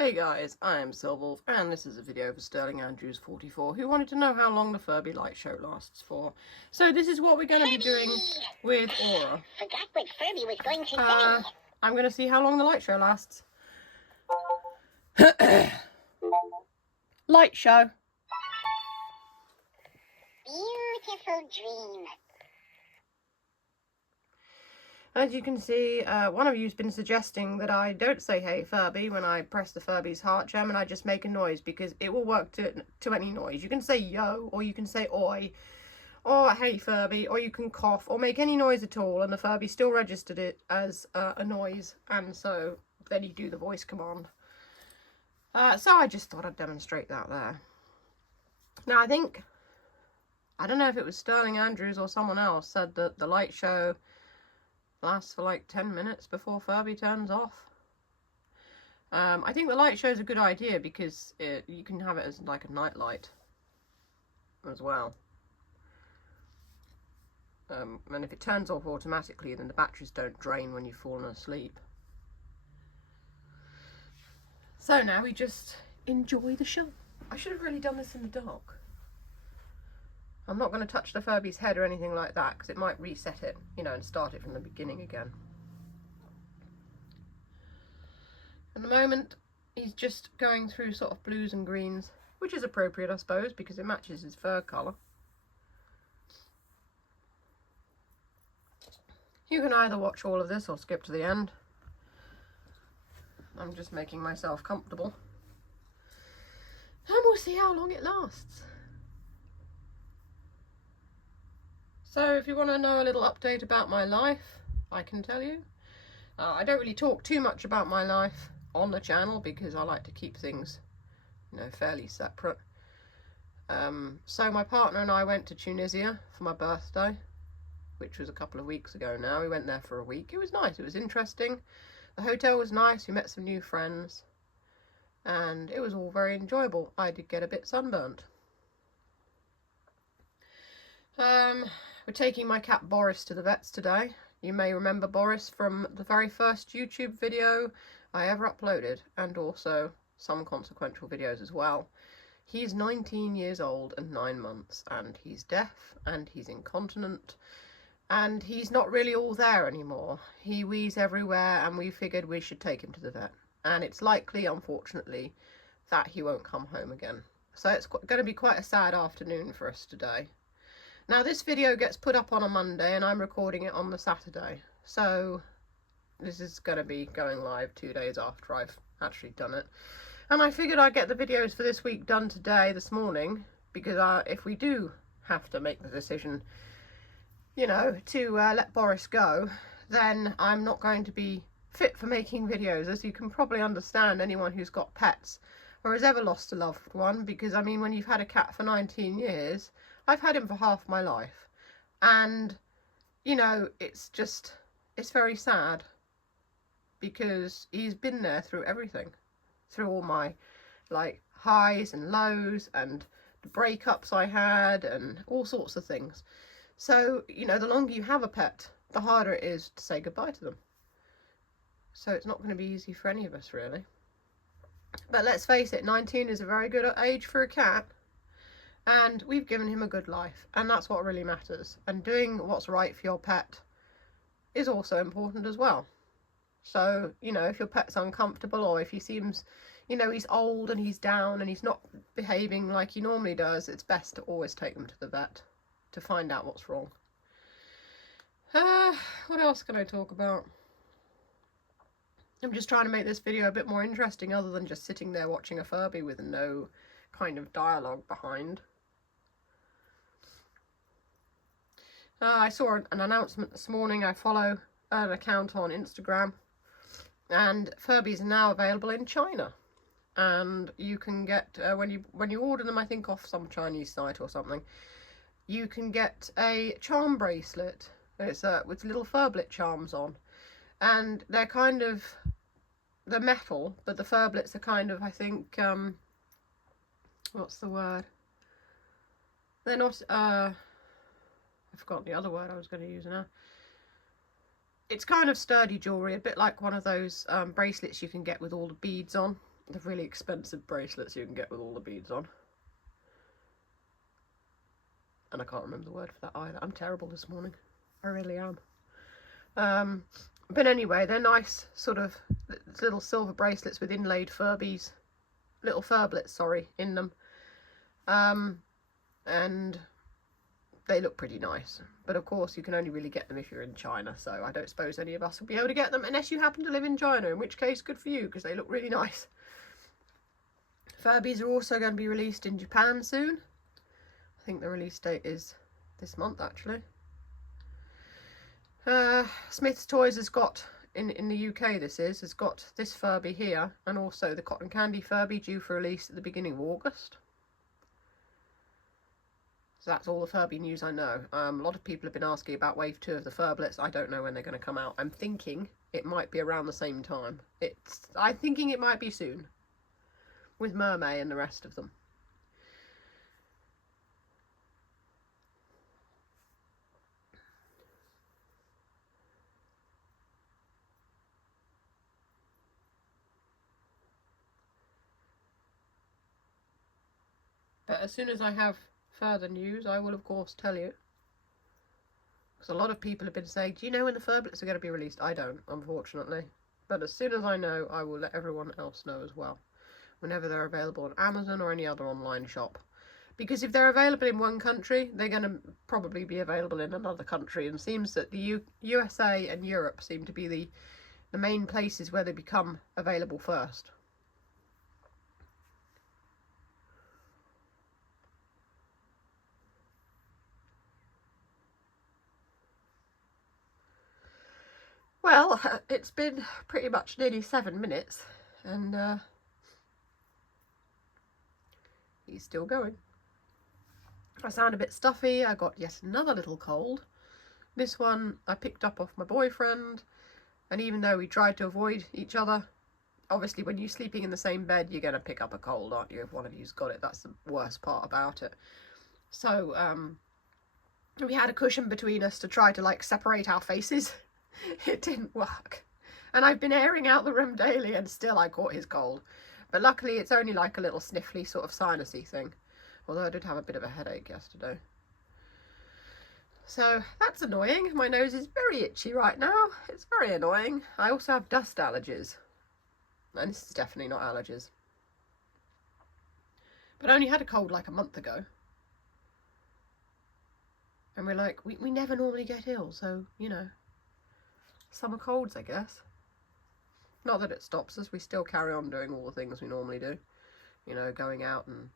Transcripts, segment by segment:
Hey guys, I'm Silverwolf, and this is a video for Sterling Andrews 44, who wanted to know how long the Furby light show lasts for. So this is what we're going to be doing with Aura. Forgot what Furby was going to say. I'm going to see how long the light show lasts. Light show. Beautiful dream. As you can see, one of you's been suggesting that I don't say "Hey Furby" when I press the Furby's heart gem, and I just make a noise because it will work to any noise. You can say "yo" or you can say "oi" or "Hey Furby," or you can cough or make any noise at all, and the Furby still registered it as a noise, and so then you do the voice command. So I just thought I'd demonstrate that there. Now I don't know if it was Sterling Andrews or someone else said that the light show lasts for like 10 minutes before Furby turns off. I think the light show is a good idea because you can have it as like a night light as well. And if it turns off automatically, then the batteries don't drain when you've fallen asleep. So now we just enjoy the show. I should have really done this in the dark. I'm not going to touch the Furby's head or anything like that because it might reset it, you know, and start it from the beginning again. At the moment, he's just going through sort of blues and greens, which is appropriate, I suppose, because it matches his fur colour. You can either watch all of this or skip to the end. I'm just making myself comfortable. And we'll see how long it lasts. So if you want to know a little update about my life, I can tell you. I don't really talk too much about my life on the channel because I like to keep things, you know, fairly separate. So my partner and I went to Tunisia for my birthday, which was a couple of weeks ago now. We went there for a week. It was nice. It was interesting. The hotel was nice. We met some new friends. And it was all very enjoyable. I did get a bit sunburnt. We're taking my cat Boris to the vets today. You may remember Boris from the very first YouTube video I ever uploaded, and also some consequential videos as well. He's 19 years old and 9 months, and he's deaf, and he's incontinent, and he's not really all there anymore. He wheezes everywhere, and we figured we should take him to the vet. And it's likely, unfortunately, that he won't come home again. So it's going to be quite a sad afternoon for us today. Now this video gets put up on a Monday and I'm recording it on the Saturday. So this is going to be going live 2 days after I've actually done it. And I figured I'd get the videos for this week done today, this morning, because if we do have to make the decision, you know, to let Boris go, then I'm not going to be fit for making videos, as you can probably understand, anyone who's got pets or has ever lost a loved one, because I mean, when you've had a cat for 19 years, I've had him for half my life, and you know, it's very sad because he's been there through everything, through all my like highs and lows and the breakups I had and all sorts of things. So, you know, the longer you have a pet, the harder it is to say goodbye to them. So it's not going to be easy for any of us, really. But let's face it, 19 is a very good age for a cat. And we've given him a good life, and that's what really matters. And doing what's right for your pet is also important as well. So, you know, if your pet's uncomfortable, or if he seems, you know, he's old and he's down and he's not behaving like he normally does, it's best to always take them to the vet to find out what's wrong. What else can I talk about? I'm just trying to make this video a bit more interesting, other than just sitting there watching a Furby with no kind of dialogue behind. I saw an announcement this morning. I follow an account on Instagram, and Furbies are now available in China, and you can get when you order them, I think off some Chinese site or something, you can get a charm bracelet. It's with little furblet charms on, and they're metal, but the furblets are kind of, I think, what's the word? They're not, I've forgotten the other word I was going to use now. It's kind of sturdy jewellery, a bit like one of those bracelets you can get with all the beads on. The really expensive bracelets you can get with all the beads on. And I can't remember the word for that either. I'm terrible this morning. I really am. But anyway, they're nice sort of little silver bracelets with inlaid Furbies. Little Furblets, sorry, in them. And they look pretty nice. But of course, you can only really get them if you're in China. So I don't suppose any of us will be able to get them unless you happen to live in China. In which case, good for you, because they look really nice. Furbies are also going to be released in Japan soon. I think the release date is this month, actually. Smith's Toys has got, in the UK has got this Furby here, and also the Cotton Candy Furby due for release at the beginning of August. So that's all the Furby news I know. A lot of people have been asking about Wave 2 of the Furblets. I don't know when they're going to come out. I'm thinking it might be around the same time. I'm thinking it might be soon. With Mermaid and the rest of them. But as soon as I have further news, I will of course tell you. Because a lot of people have been saying, do you know when the Furblets are going to be released? I don't, unfortunately. But as soon as I know, I will let everyone else know as well. Whenever they're available on Amazon or any other online shop. Because if they're available in one country, they're going to probably be available in another country. And it seems that the USA and Europe seem to be the main places where they become available first. Well, it's been pretty much nearly 7 minutes, and he's still going. I sound a bit stuffy. I got yet another little cold. This one I picked up off my boyfriend, and even though we tried to avoid each other, obviously when you're sleeping in the same bed, you're going to pick up a cold, aren't you, if one of you's got it. That's the worst part about it. So, we had a cushion between us to try to, like, separate our faces. It didn't work. And I've been airing out the room daily and still I caught his cold. But luckily it's only like a little sniffly sort of sinusy thing. Although I did have a bit of a headache yesterday. So that's annoying. My nose is very itchy right now. It's very annoying. I also have dust allergies. And this is definitely not allergies. But I only had a cold like a month ago. And we're like, we never normally get ill, so, you know. Summer colds, I guess. Not that it stops us, we still carry on doing all the things we normally do. You know, going out and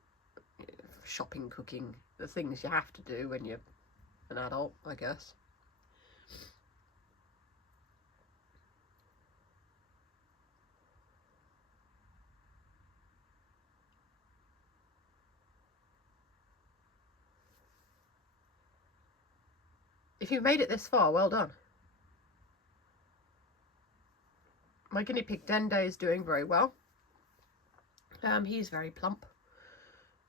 shopping, cooking, the things you have to do when you're an adult, I guess. If you've made it this far, well done. My guinea pig Dende is doing very well. He's very plump.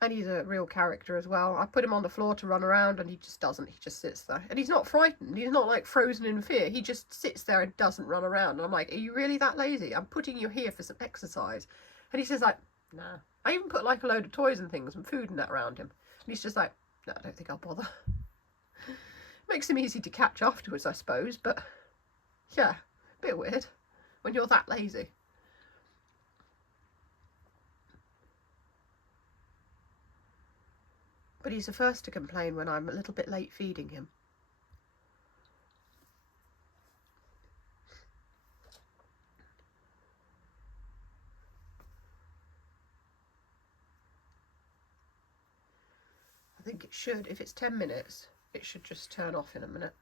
And he's a real character as well. I put him on the floor to run around and he just doesn't. He just sits there. And he's not frightened. He's not like frozen in fear. He just sits there and doesn't run around. And I'm like, are you really that lazy? I'm putting you here for some exercise. And he says like, nah. I even put like a load of toys and things and food and that around him. And he's just like, no, I don't think I'll bother. Makes him easy to catch afterwards, I suppose. But yeah, a bit weird when you're that lazy. But he's the first to complain when I'm a little bit late feeding him. I think it should, if it's 10 minutes, it should just turn off in a minute.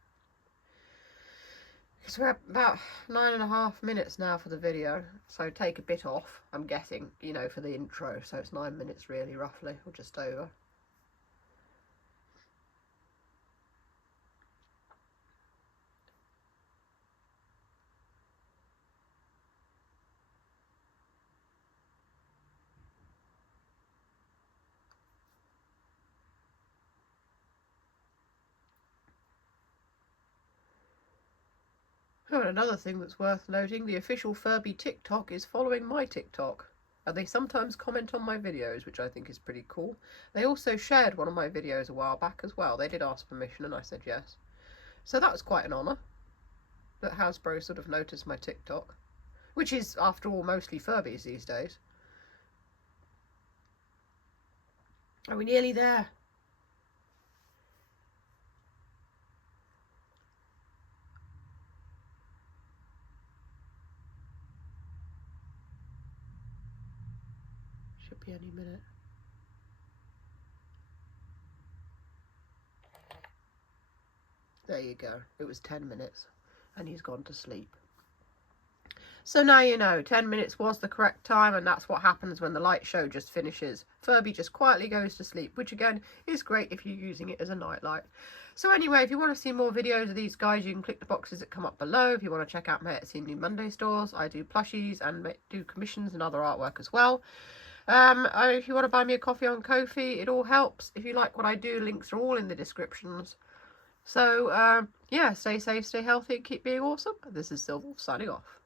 Because we're about 9.5 minutes now for the video, so take a bit off, I'm guessing, you know, for the intro, so it's 9 minutes really, roughly, or just over. Oh, and another thing that's worth noting, the official Furby TikTok is following my TikTok. And they sometimes comment on my videos, which I think is pretty cool. They also shared one of my videos a while back as well. They did ask permission and I said yes. So that was quite an honour that Hasbro sort of noticed my TikTok, which is, after all, mostly Furbies these days. Are we nearly there? Should be any minute. There you go. It was 10 minutes and he's gone to sleep. So now you know, 10 minutes was the correct time, and that's what happens when the light show just finishes. Furby just quietly goes to sleep, which again is great if you're using it as a nightlight. So anyway, if you want to see more videos of these guys, you can click the boxes that come up below. If you want to check out my Etsy New Monday stores, I do plushies and do commissions and other artwork as well. If you want to buy me a coffee on Ko-fi, it all helps. If you like what I do, links are all in the descriptions. So, yeah, stay safe, stay healthy, and keep being awesome. This is Silver signing off.